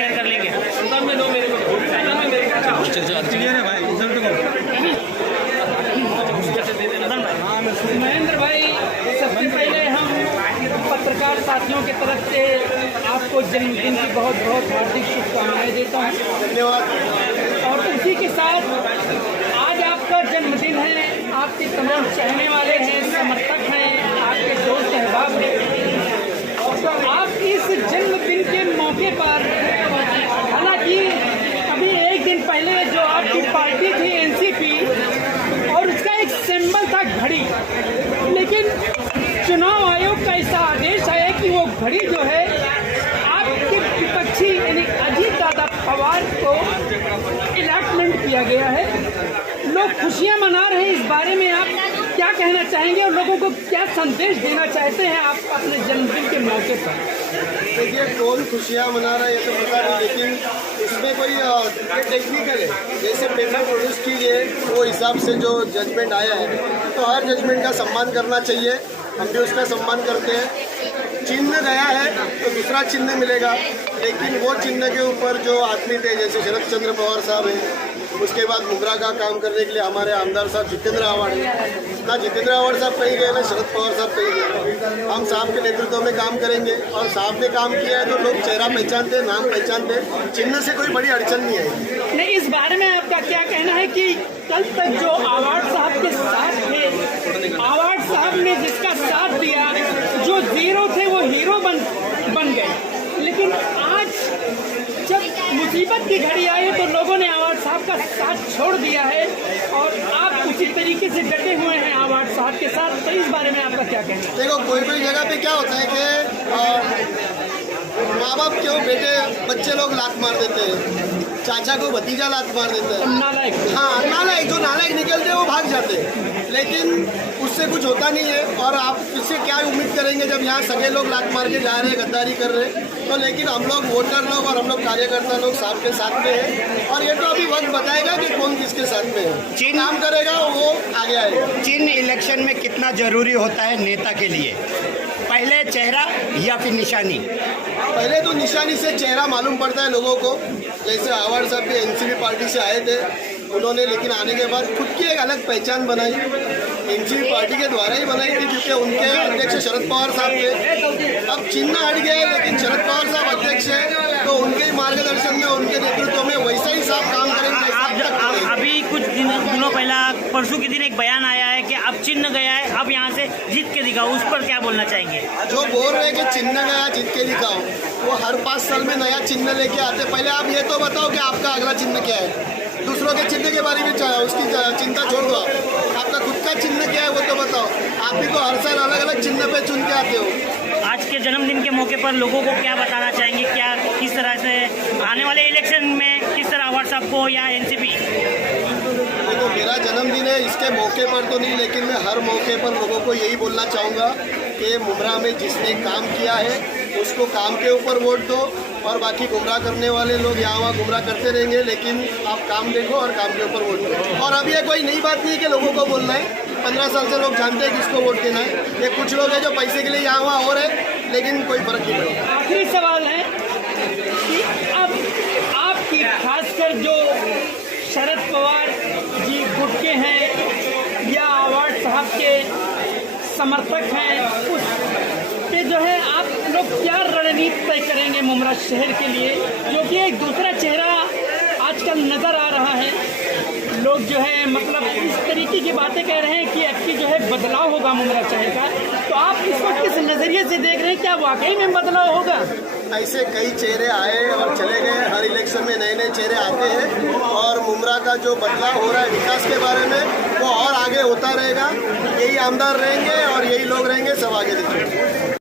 Share कर लेंगे। महेंद्र भाई, सबसे पहले हम पत्रकार साथियों की तरफ से आपको जन्मदिन की बहुत बहुत हार्दिक शुभकामनाएं देता हूं। धन्यवाद। और उसी के साथ आज आपका जन्मदिन है, आपके तमाम चाहने वाले हैं, समर्थक हैं, आपके दोस्त अहबाब हैं, तो आप इस जन्मदिन के मौके पर, हालांकि अभी एक दिन पहले जो आपकी पार्टी थी एनसीपी, और उसका एक सिंबल था घड़ी, लेकिन चुनाव आयोग का ऐसा आदेश आया कि वो घड़ी जो है आपके विपक्षी यानी अजीत दादा पवार को इलेक्टमेंट किया गया है। लोग खुशियां मना रहे हैं, इस बारे में आप क्या कहना चाहेंगे और लोगों को क्या संदेश देना चाहते हैं आप अपने जन्मदिन के मौके पर? देखिए, कौन खुशियाँ मना रहा है ये तो पता नहीं, लेकिन इसमें कोई टेक्निकल है। जैसे पेपर प्रोड्यूस कीजिए, वो हिसाब से जो जजमेंट आया है, तो हर जजमेंट का सम्मान करना चाहिए। हम भी उसका सम्मान करते हैं। चिन्ह गया है तो दूसरा चिन्ह मिलेगा, लेकिन वो चिन्ह के ऊपर जो आदमी थे, जैसे शरद चंद्र पवार साहब हैं, उसके बाद मुमरा का काम करने के लिए हमारे आमदार साहब जितेंद्र आव्हाड हैं। ना जितेंद्र आव्हाड साहब कहीं गए, ना शरद पवार साहब कहीं गए। हम साहब के नेतृत्व में काम करेंगे, और साहब ने काम किया है तो लोग चेहरा पहचानते, नाम पहचानते, चिन्ह से कोई बड़ी अड़चन नहीं है। नहीं, इस बारे में आपका क्या कहना है कि कल तक जो आव्हाड साहब के साथ थे, आव्हाड साहब ने जिसका साथ दिया, जो जीरो थे वो हीरो बन गए, लेकिन आज जब मुसीबत की घड़ी आई तो लोगों ने आव्हाड साहब का साथ छोड़ दिया है, और आप उसी तरीके से डटे हुए हैं आव्हाड साहब के साथ, तो इस बारे में आपका क्या कहना है? देखो, कोई कोई जगह पे क्या होता है कि माँ बाप क्यों बेटे बच्चे लोग लात मार देते हैं, चाचा को भतीजा लात मार देता है। नालायक। हाँ, नालायक, जो नालायक निकलते हैं वो भाग जाते हैं, लेकिन उससे कुछ होता नहीं है। और आप इससे क्या उम्मीद करेंगे जब यहाँ सगे लोग लात मार के जा रहे हैं, गद्दारी कर रहे हैं। तो लेकिन हम लोग वोटर लोग और हम लोग कार्यकर्ता लोग साहब के साथ में हैं, और ये तो अभी वक्त बताएगा कि कौन किसके साथ में है। काम करेगा वो आगे आएगा। चिन्ह इलेक्शन में कितना जरूरी होता है नेता के लिए? पहले चेहरा या फिर निशानी? पहले तो निशानी से चेहरा मालूम पड़ता है लोगों को। जैसे आव्हाड साहब भी एनसीपी पार्टी से आए थे, उन्होंने लेकिन आने के बाद खुद की एक अलग पहचान बनाई, एनसीपी पार्टी के द्वारा ही बनाई थी, क्योंकि उनके अध्यक्ष शरद पवार साहब थे। अब चिन्ह हट गया, लेकिन शरद पवार साहब अध्यक्ष हैं, तो उनके ही मार्गदर्शन में, उनके नेतृत्व में वैसा ही साहब काम करेंगे। अभी कुछ दिनों पहला, परसों के दिन एक बयान आया है कि अब चिन्ह गया है, अब यहाँ से जीत के दिखाओ, उस पर क्या बोलना चाहेंगे? जो बोल रहे हैं कि चिन्ह गया जीत के दिखाओ, वो हर 5 साल में नया चिन्ह लेके आते। पहले आप ये तो बताओ कि आपका अगला चिन्ह क्या है। दूसरों के चिन्ह के बारे में उसकी चिंता छोड़ दो, आपका खुद का चिन्ह क्या है वो तो बताओ। आप भी तो हर साल अलग अलग चिन्ह पे चुन के आते हो। आज के जन्मदिन के मौके पर लोगों को क्या बताना चाहेंगे, क्या किस तरह से आने वाले इलेक्शन में किस तरह आव्हाड साहब को या एनसीपी? देखो, मेरा जन्मदिन है, इसके मौके पर तो नहीं, लेकिन मैं हर मौके पर लोगों को यही बोलना चाहूँगा कि मुमरा में जिसने काम किया है उसको काम के ऊपर वोट दो, और बाकी गुमराह करने वाले लोग यहाँ वहाँ गुमराह करते रहेंगे, लेकिन आप काम देखो और काम के ऊपर वोट दो। और अब ये कोई नई बात नहीं है कि लोगों को बोलना है, 15 साल से लोग जानते हैं किसको वोट देना है। ये कुछ लोग हैं जो पैसे के लिए यहाँ वहाँ हो रहे, लेकिन कोई फर्क नहीं पड़ेगा। आखिरी सवाल है कि अब आपकी खासकर जो शरद पवार जी गुट के हैं या आव्हाड साहब के समर्थक हैं, उस पे जो है आप लोग क्या रणनीति तय करेंगे मुमरा शहर के लिए, क्योंकि एक दूसरा चेहरा आजकल नजर आ रहा है। लोग जो है मतलब इस तरीके की बातें कह रहे हैं कि अब की जो है बदलाव होगा मुमरा शहर का, तो आप इसको किस नजरिए से देख रहे हैं? क्या वाकई में बदलाव होगा? ऐसे कई चेहरे आए और चले गए, हर इलेक्शन में नए नए चेहरे आते हैं, और मुमरा का जो बदलाव हो रहा है विकास के बारे में, वो और आगे होता रहेगा। यही आमदार रहेंगे और यही लोग रहेंगे, सब आगे दिखेंगे।